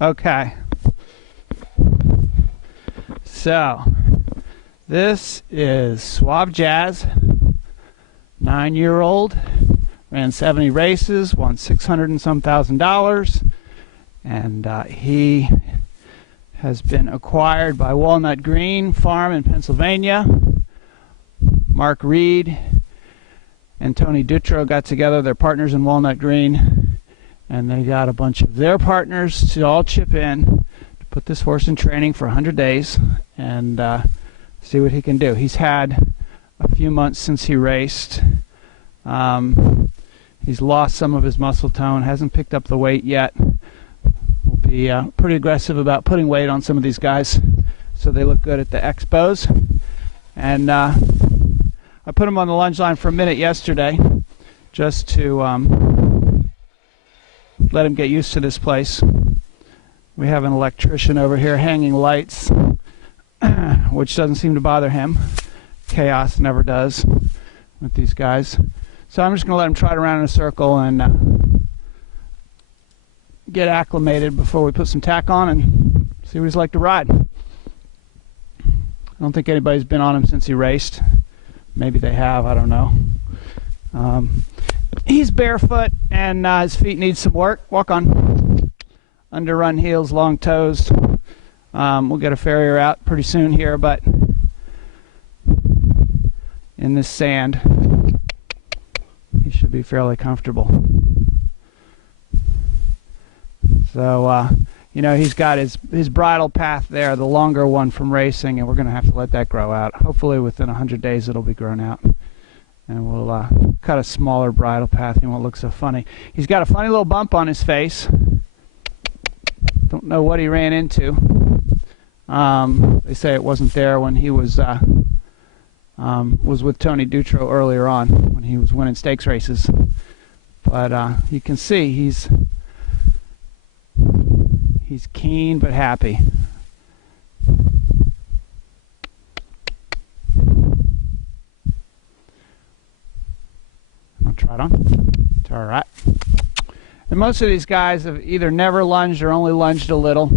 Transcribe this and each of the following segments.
Okay. So, this is Suave Jazz, 9-year-old, ran 70 races, won $600 and some thousand, and he has been acquired by Walnut Green Farm in Pennsylvania. Mark Reed and Tony Dutro got together, they're partners in Walnut Green, and they got a bunch of their partners to all chip in to put this horse in training for 100 days and see what he can do. He's had a few months since he raced. He's lost some of his muscle tone, hasn't picked up the weight yet. We'll be pretty aggressive about putting weight on some of these guys so they look good at the expos. And I put him on the lunge line for a minute yesterday just to let him get used to this place. We have an electrician over here hanging lights, which doesn't seem to bother him. Chaos never does with these guys. So I'm just going to let him trot around in a circle and get acclimated before we put some tack on and see what he's like to ride. I don't think anybody's been on him since he raced. Maybe they have, I don't know. He's barefoot and his feet need some work. Walk on. Underrun heels, long toes. We'll get a farrier out pretty soon here, but in this sand, he should be fairly comfortable. So, you know, he's got his bridle path there, the longer one from racing, and we're going to have to let that grow out. Hopefully within 100 days it'll be grown out. And we'll cut a smaller bridle path. He won't look so funny. He's got a funny little bump on his face. Don't know what he ran into. They say it wasn't there when he was with Tony Dutro earlier on when he was winning stakes races. But you can see he's keen but happy. I'll try it on. It's all right. And most of these guys have either never lunged or only lunged a little.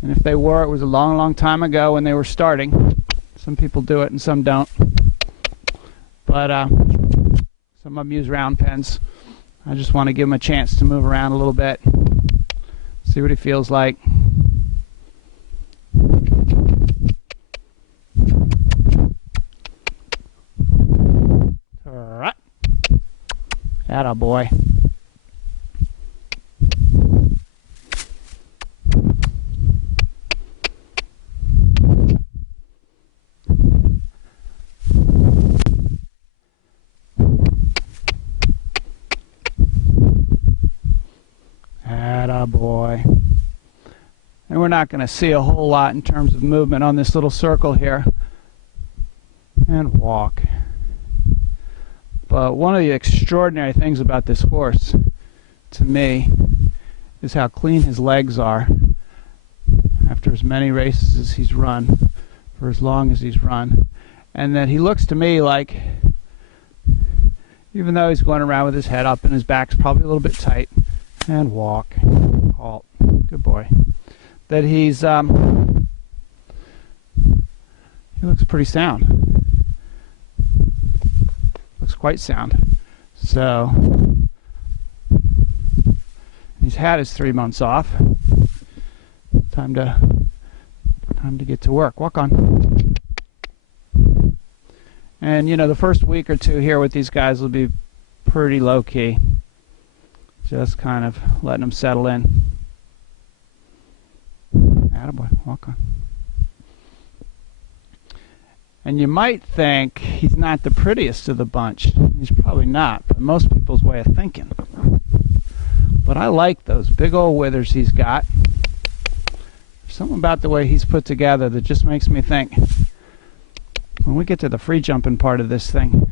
And if they were, it was a long, long time ago when they were starting. Some people do it and some don't. But some of them use round pens. I just want to give him a chance to move around a little bit. See what he feels like. All right. Atta boy. Boy. And we're not going to see a whole lot in terms of movement on this little circle here. And walk. But one of the extraordinary things about this horse, to me, is how clean his legs are after as many races as he's run, for as long as he's run. And that he looks to me like, even though he's going around with his head up and his back's probably a little bit tight, and walk, halt, good boy, that he's, he looks pretty sound. Looks quite sound. So, he's had his 3 months off. Time to get to work. Walk on. And, you know, the first week or two here with these guys will be pretty low-key. Just kind of letting them settle in. Attaboy, walk on. And you might think he's not the prettiest of the bunch. He's probably not, but most people's way of thinking. But I like those big old withers he's got. There's something about the way he's put together that just makes me think, when we get to the free jumping part of this thing,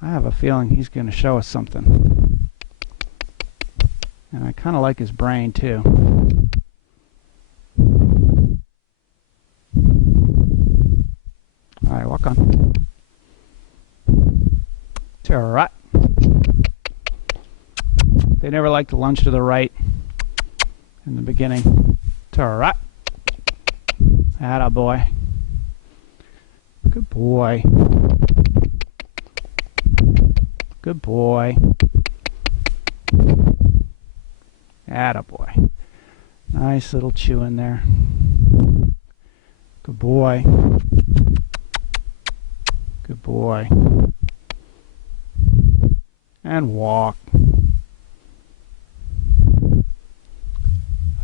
I have a feeling he's going to show us something. And I kind of like his brain too. All right, walk on. It's all right. They never like to lunge to the right. in the beginning. Trot. Atta boy. Good boy. Good boy. Atta boy. Nice little chew in there. Good boy. Good boy. And walk.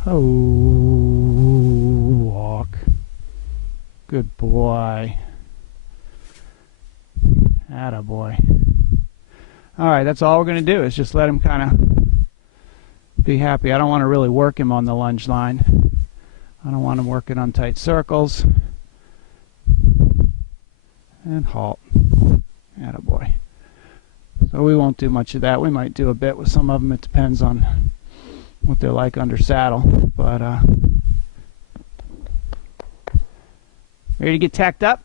Oh, walk. Good boy. Atta boy. Alright, that's all we're going to do is just let him kind of be happy. I don't want to really work him on the lunge line. I don't want him working on tight circles. And halt. Atta boy. So we won't do much of that. We might do a bit with some of them. It depends on what they're like under saddle. But ready to get tacked up?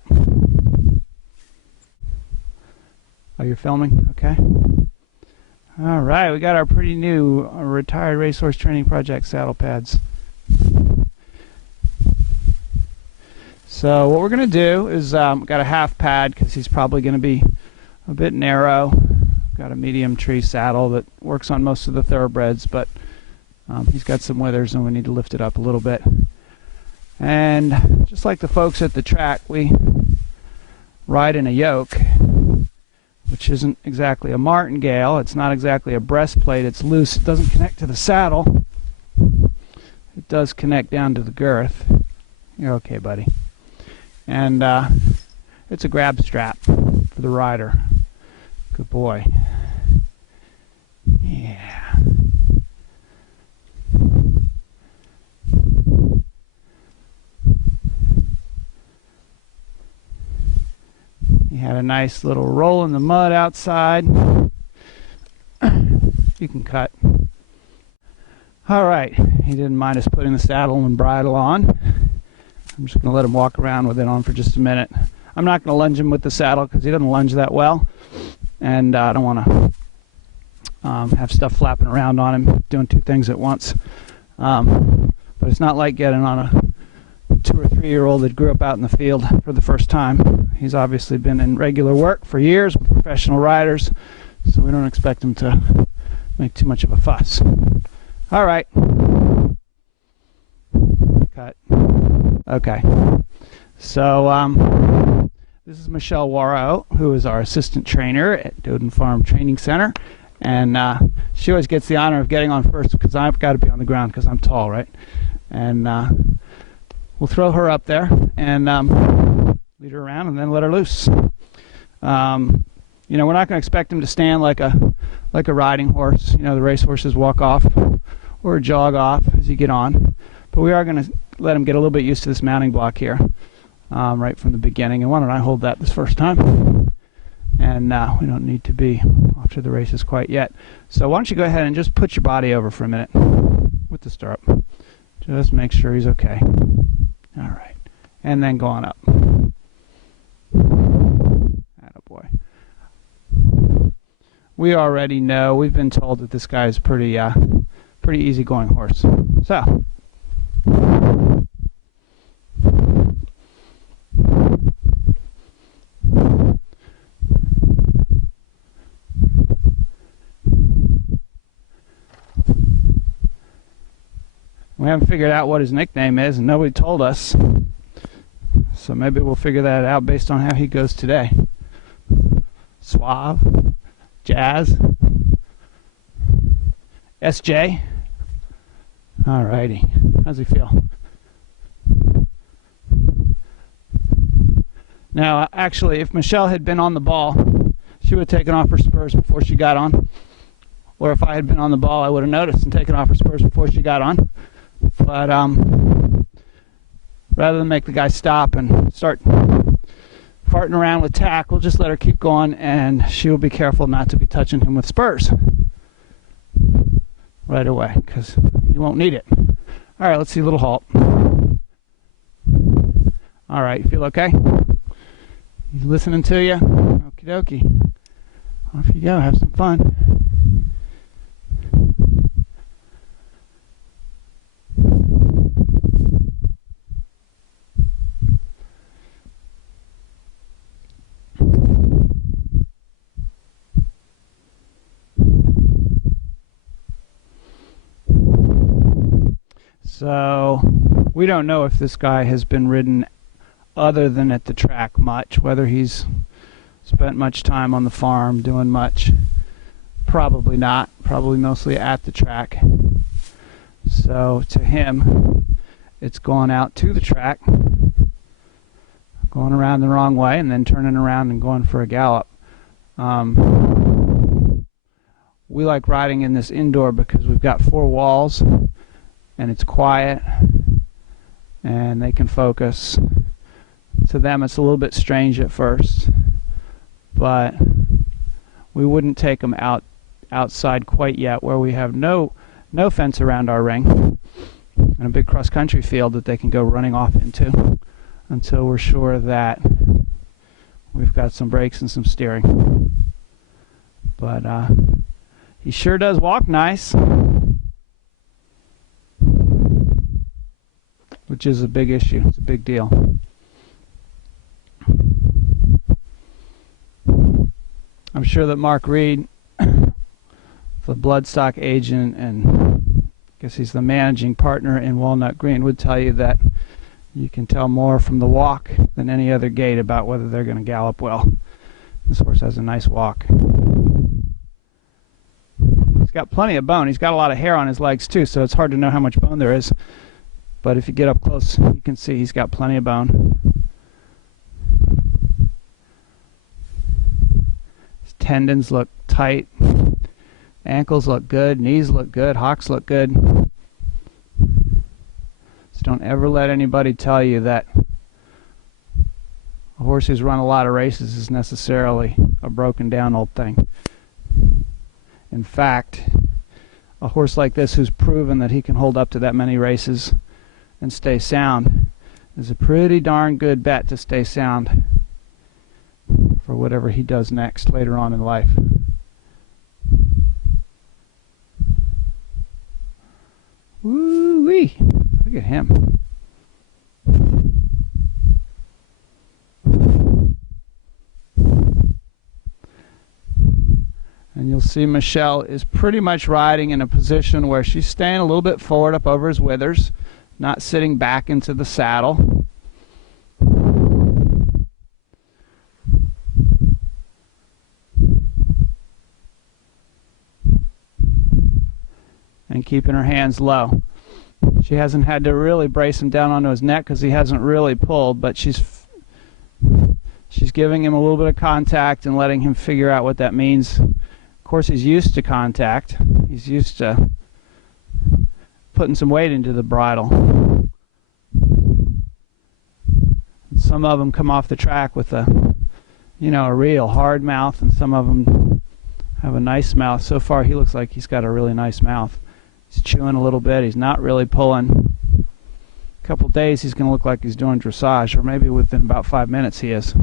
Oh, you're filming? Okay. All right, we got our pretty new Retired Racehorse Training Project saddle pads. So what we're going to do is got a half pad because he's probably going to be a bit narrow. Got a medium tree saddle that works on most of the thoroughbreds, but he's got some withers and we need to lift it up a little bit. And just like the folks at the track, we ride in a yoke, which isn't exactly a martingale. It's not exactly a breastplate. It's loose. It doesn't connect to the saddle. It does connect down to the girth. You're okay, buddy. And it's a grab strap for the rider. Good boy. Yeah. He had a nice little roll in the mud outside. You can cut. All right. He didn't mind us putting the saddle and bridle on. I'm just going to let him walk around with it on for just a minute. I'm not going to lunge him with the saddle because he doesn't lunge that well. And I don't want to have stuff flapping around on him, doing two things at once. But it's not like getting on a 2 or 3 year old that grew up out in the field for the first time. He's obviously been in regular work for years with professional riders, so we don't expect him to make too much of a fuss. All right. Cut. Okay. So this is Michelle Warrow, who is our assistant trainer at Dodon Farm Training Center, and she always gets the honor of getting on first because I've got to be on the ground because I'm tall, right? And we'll throw her up there and lead her around and then let her loose. You know, we're not going to expect him to stand like a riding horse. You know, the racehorses walk off or jog off as you get on. But we are going to let him get a little bit used to this mounting block here right from the beginning. And why don't I hold that this first time? And we don't need to be off to the races quite yet. So why don't you go ahead and just put your body over for a minute with the stirrup. Just make sure he's okay. All right. And then go on up. Attaboy. We already know, we've been told that this guy is pretty easygoing horse. So, we haven't figured out what his nickname is, and nobody told us. So maybe we'll figure that out based on how he goes today. Suave Jazz. SJ. Alrighty. How's he feel? Now, actually, if Michelle had been on the ball, she would have taken off her spurs before she got on. Or if I had been on the ball, I would have noticed and taken off her spurs before she got on. But rather than make the guy stop and start farting around with tack, we'll just let her keep going, and she will be careful not to be touching him with spurs right away, because you won't need it. All right, let's see a little halt. All right, you feel okay? He's listening to you? Okie dokie. Off you go, have some fun. So we don't know if this guy has been ridden other than at the track much, whether he's spent much time on the farm doing much. Probably not, probably mostly at the track. So to him, it's going out to the track, going around the wrong way and then turning around and going for a gallop. We like riding in this indoor because we've got 4 walls and it's quiet and they can focus. To them it's a little bit strange at first, but we wouldn't take them outside quite yet, where we have no fence around our ring and a big cross-country field that they can go running off into, until we're sure that we've got some brakes and some steering. But he sure does walk nice, which is a big issue. It's a big deal. I'm sure that Mark Reed, the bloodstock agent, and I guess he's the managing partner in Walnut Green, would tell you that you can tell more from the walk than any other gait about whether they're going to gallop well. This horse has a nice walk. He's got plenty of bone. He's got a lot of hair on his legs too, so it's hard to know how much bone there is. But if you get up close, you can see he's got plenty of bone. His tendons look tight. Ankles look good. Knees look good. Hocks look good. So don't ever let anybody tell you that a horse who's run a lot of races is necessarily a broken down old thing. In fact, a horse like this who's proven that he can hold up to that many races and stay sound is a pretty darn good bet to stay sound for whatever he does next later on in life. Woo-wee! Look at him. And you'll see Michelle is pretty much riding in a position where she's staying a little bit forward up over his withers, not sitting back into the saddle. And keeping her hands low. She hasn't had to really brace him down onto his neck because he hasn't really pulled, but she's giving him a little bit of contact and letting him figure out what that means. Of course, he's used to contact. He's used to putting some weight into the bridle. Some of them come off the track with a real hard mouth, and some of them have a nice mouth. So far, he looks like he's got a really nice mouth. He's chewing a little bit. He's not really pulling. A couple days, he's going to look like he's doing dressage, or maybe within about 5 minutes he is.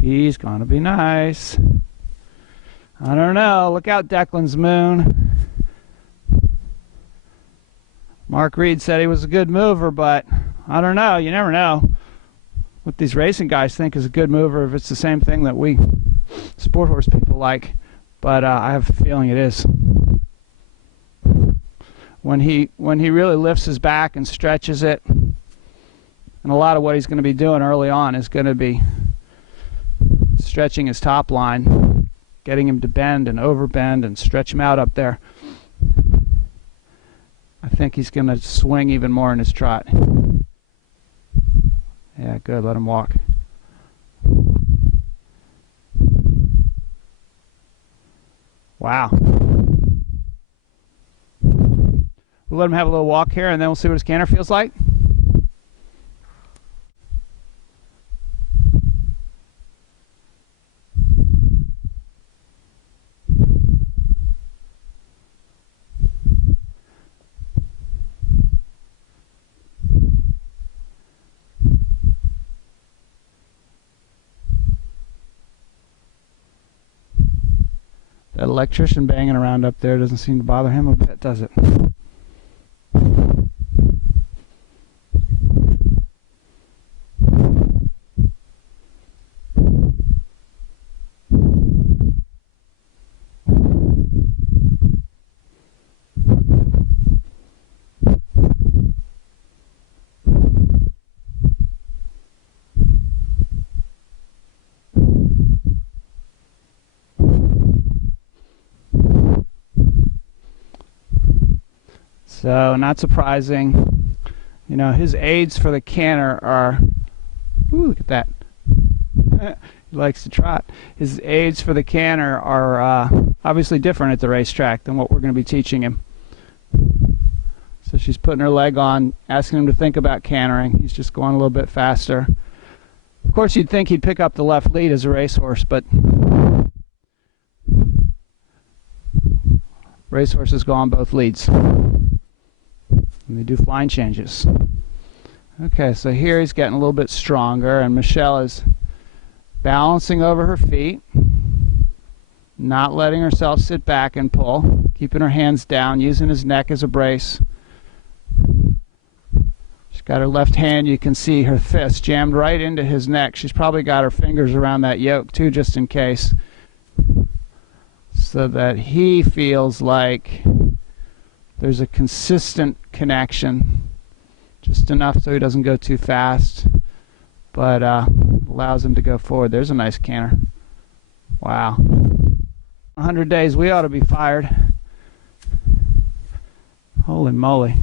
He's going to be nice. I don't know. Look out, Declan's Moon. Mark Reed said he was a good mover, but I don't know. You never know what these racing guys think is a good mover, if it's the same thing that we sport horse people like. But I have a feeling it is. When he really lifts his back and stretches it, and a lot of what he's going to be doing early on is going to be stretching his top line, getting him to bend and overbend and stretch him out up there. I think he's going to swing even more in his trot. Yeah, good. Let him walk. Wow. We'll let him have a little walk here, and then we'll see what his canter feels like. That electrician banging around up there doesn't seem to bother him a bit, does it? So not surprising. You know, his aids for the canter are, ooh, look at that. He likes to trot. His aids for the canter are obviously different at the racetrack than what we're going to be teaching him. So she's putting her leg on, asking him to think about cantering. He's just going a little bit faster. Of course, you'd think he'd pick up the left lead as a racehorse, but racehorses go on both leads. And they do flying changes. Okay, so here he's getting a little bit stronger, and Michelle is balancing over her feet, not letting herself sit back and pull, keeping her hands down, using his neck as a brace. She's got her left hand, you can see her fist jammed right into his neck. She's probably got her fingers around that yoke too, just in case, so that he feels like there's a consistent connection, just enough so he doesn't go too fast, but allows him to go forward. There's a nice canter. Wow. 100 days, we ought to be fired. Holy moly.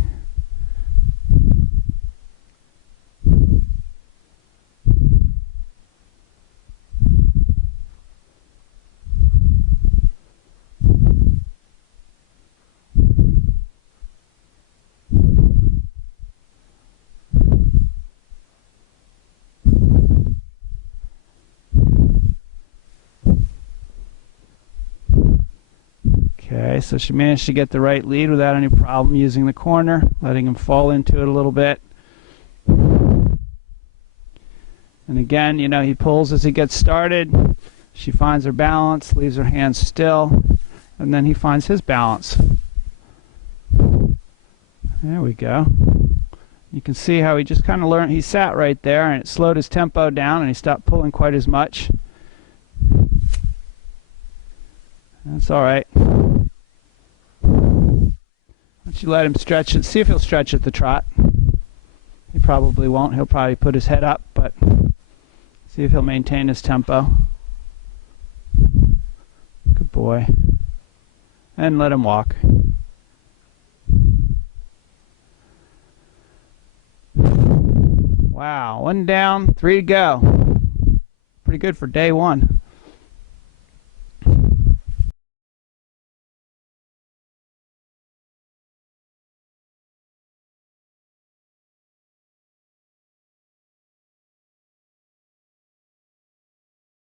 Okay, so she managed to get the right lead without any problem using the corner, letting him fall into it a little bit. And again, you know, he pulls as he gets started. She finds her balance, leaves her hands still, and then he finds his balance. There we go. You can see how he just kind of learned. He sat right there, and it slowed his tempo down, and he stopped pulling quite as much. That's all right. Once you let him stretch it, see if he'll stretch at the trot. He probably won't. He'll probably put his head up, but see if he'll maintain his tempo. Good boy. And let him walk. Wow, 1 down, 3 to go. Pretty good for day 1.